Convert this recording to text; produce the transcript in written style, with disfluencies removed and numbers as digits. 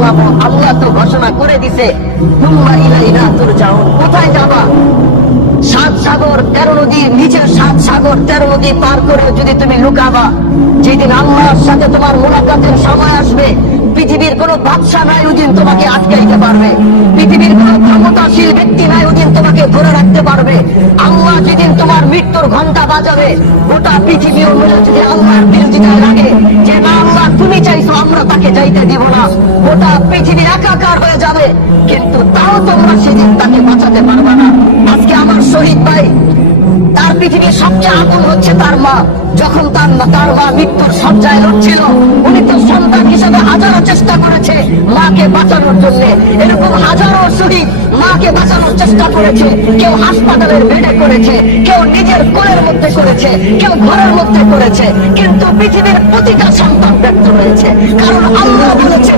চালাবো। আল্লাহ তো ঘোষণা করে দিছে, তুম্মা ইলাইনা তুরজাউন। কোথায় যাবা? 7 সাগর 13 নদী, নিচের 7 সাগর 13 নদী পার করে যদি তুমি লুকাবা, যেদিন আল্লাহর সাথে তোমার মুলাকাতের সময় আসবে, পৃথিবীর কোন বাদশা নাই ওদিন তোমাকে আটকাইতে পারবে, পৃথিবীর কোন ক্ষমতাশীল ব্যক্তি নাই ওদিন তোমাকে ধরে রাখতে পারবে। আল্লাহ যেদিন তোমার মৃত্যুর ঘন্টা বাজাবে, গোটা পৃথিবীও মিলে যদি আল্লাহর বিরোধিতায় লাগে যে না আল্লাহ তুমি চাইছো আমরা তাকে যাইতে দিব না, গোটা পৃথিবী একাকার হয়ে যাবে, কিন্তু তাও তোমরা সেদিন তাকে বাঁচাতে পারবে না। আজকে আমার শহীদ ভাই, তার পৃথিবীর সবচেয়ে আপন হচ্ছে তার মা। যখন তার মা মৃত্যুর সজ্জায় লড়ছিল, উনি তো সন্তান হিসেবে হাজারো চেষ্টা করেছে মাকে বাঁচানোর জন্য। এরকম হাজারো শহীদ মাকে বাঁচানোর চেষ্টা করেছে, কেউ হাসপাতালের বেডে করেছে, কেউ নিজের কোলের মধ্যে করেছে, কেউ ঘরের মধ্যে করেছে, কিন্তু পৃথিবীর প্রতিটা সন্তান ব্যর্থ হয়েছে। কারণ আল্লাহ বলেছে